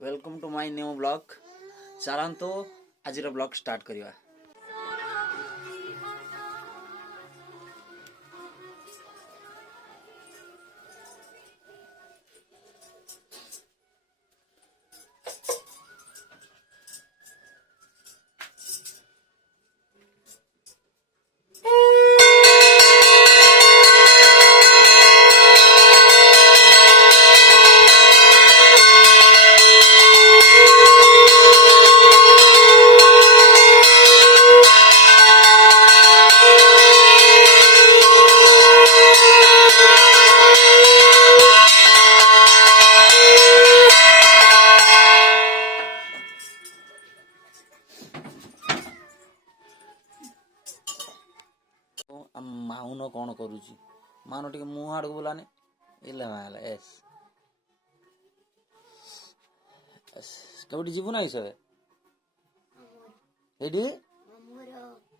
Welcome to my new blog. चलतो आज blog start करवा। माउन कौन करुची माउन टे मुह आड़ बुलाने कौटी जीवु ना सब ये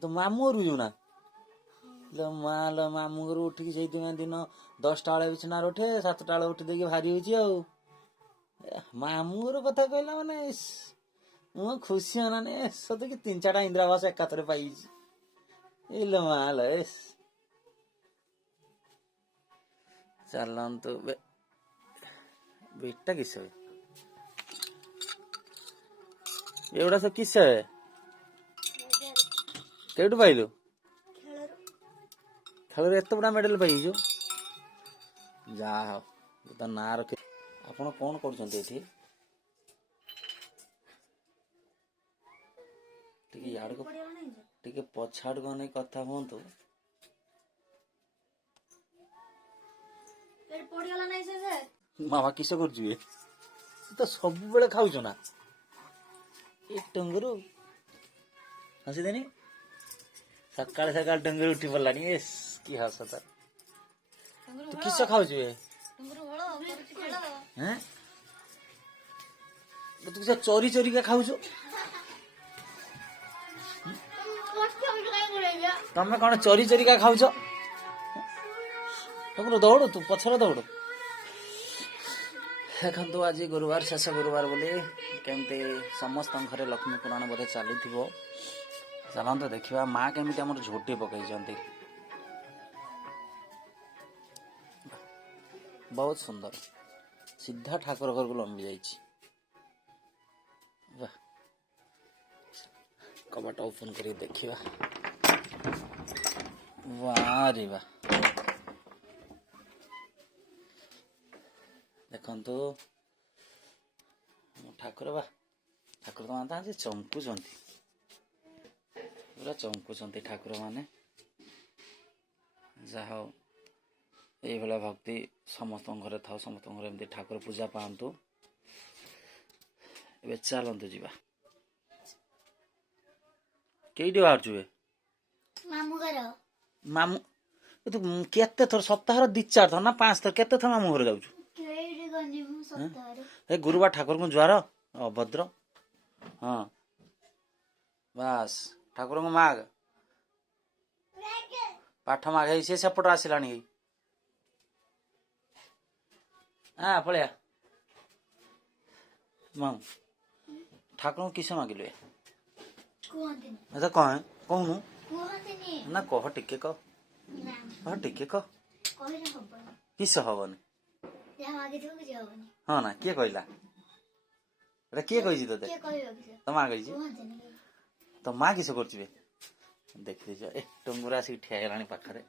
तो मामू घर ना लो मामू घर उठिकी से दिन 10टा बेले बिछना उठे 7टा बेले उठी देकी भारी हो मामू घर कथा कहला माने मु खुशी होना सत कि 3-4टा इंदिरावास एकाथरे पाई माल चलतु बेटा किस एगुड़ा सब किस केटू पाइलु खेल एत बड़ा मेडल पाई जा तो ना रख आपण कौन कर पछाड़ को नहीं कथा हूँ मामा किस कर तो सब बेले खाऊ ना एक टंगरू हसी देनी सकाल सकाल टंगरू उठी पड़ला कि हस तू किस खाऊ तू किस चोरी चोरी का खाऊ तमें कौन चोरी चोरी का खाऊ तुम दौड़ तू पछर दौड़ देखो आज गुरुवार शेष गुरुवार बोली केमती समस्त घरे लक्ष्मी पुराण बोधे चली चलते देखा माँ केमी आम झोटी पकई बहुत सुंदर सीधा ठाकुर घर को लंबी जाइए कबाट ओपन कर देखा वाह रे वाह देखु ठाकुर बा ठाकुर तो माता आज चमकुंट पूरा चमकुंट ठाकुर माने जाओ ये भाया भक्ति समस्त घरे था समस्त घर एमती ठाकुर पूजा पातु ए चलतु जा कईटी बाहर मामू तू केते थर सप्ताह 2-4 थर ना 5 थर केते थर मामू घर जाऊँ गुरुवार ठाकुर को जुआर अभद्र हाँ बास ठाकुर को माग पाठ माग से सेपट आसला हाँ पलिया मामू ठाकुर को किस मागिल कह कहनु ना कह टिके कह टिके कह किस हबनी हाँ ना किए कहला किए कही ते तो माँ कही तो माँ किस कर देख टंगुर आसिक ठिया पाखे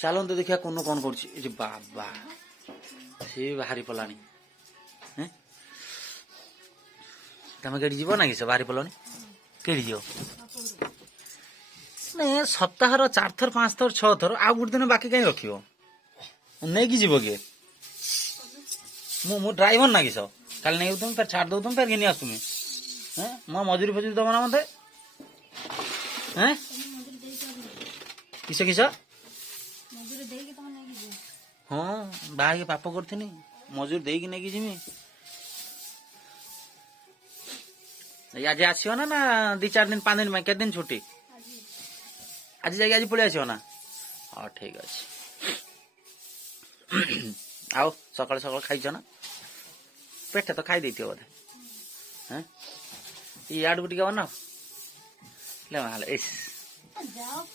चलते देखा कौन कौन कर बाबा सी बाहरी पलानी तमें कहीं जीव ना किस बाहरी पलनी कहीं जीव नहीं सप्ताह 4 थर 5 थर 6 थर आ गोटे दिन बाकी कहीं रख नहीं कि जीव किए मु ड्राइवर ना किस कल नहीं तुम फिर छाड़ दो तुम फिर घिनी आस तुम्हें मो मजूरी फजूरी दब ना मत किस किस हाँ बाहर पाप करथिनी मजूरी देकी नहीं जिमी आज आसो ना 2-4 दिन 5 दिन में के दिन छुट्टी आज जाके आज पलि आसो ना हाँ ठीक अच्छे आओ सकाल सकाल खाई ना पेट तो खाई देथियो बोधे हैं ई आडू टिके बनाओ ले माले इस जाओ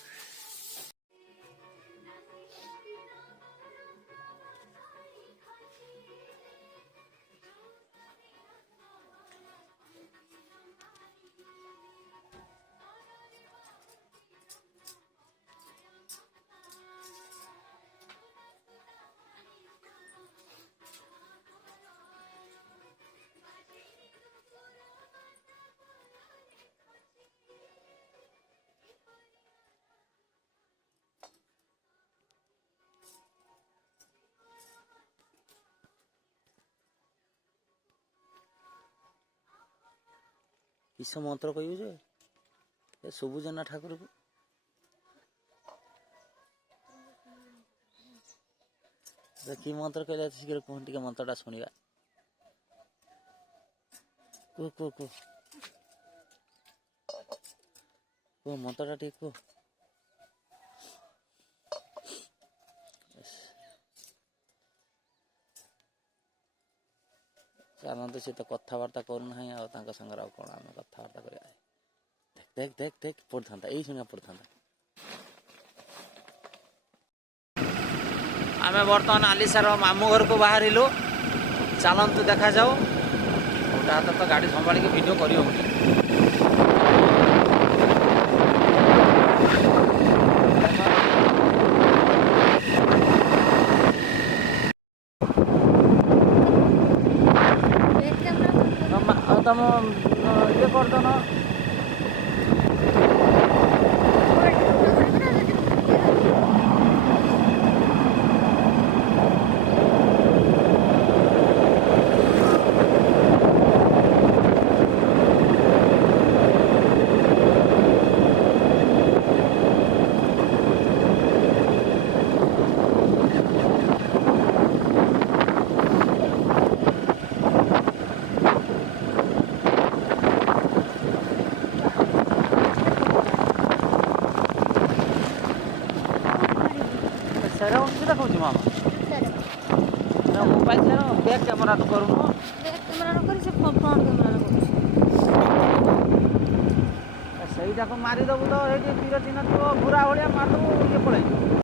किस मंत्र कहू जे सबुजना ठाकुर को कि मंत्र कहला शीघ्र कहन टिके मंत्रटा शुणिबा को मंत्रटा टिके को ଚାଲନ୍ତୁ ସେ ତ କଥାବାର୍ତ୍ତା କରୁନାହିଁ ଆଉ ତାଙ୍କ ସାଙ୍ଗରେ ଆଉ କ'ଣ ଆମେ କଥାବାର୍ତ୍ତା କରିବା ଦେଖ ଦେଖ ଦେଖ ଦେଖ ପଡ଼ିଥାନ୍ତା ଏଇ ଶୁଣିବା ପଡ଼ିଥାନ୍ତା ଆମେ ବର୍ତ୍ତମାନ ଆଲିସାର ମାମୁଁ ଘରକୁ ବାହାରିଲୁ ଚାଲନ୍ତୁ ଦେଖାଯାଉ ଗୋଟା ହାତ ତ ଗାଡ଼ି ସମ୍ଭାଳିକି ଭିଡ଼ିଓ କରିହେଉନି ତମ ଇଏ କରିଦେନ ସେରା ଉଠି ଦେଖାଉଛି ମାମା ମୋବାଇଲ ବ୍ୟାକ୍ କ୍ୟାମେରା ତ କରୁନୁ बैक कैमरा न करी से फ्रंट कैमरा न करी ସେଇଟାକୁ ମାରିଦେବୁ ତ ସେଇଠି ତୀର ଚିହ୍ନ ଥିବ ଘୁରା ଭଳିଆ ମାରିଦେବୁ ଇଏ ପଳେଇଯିବ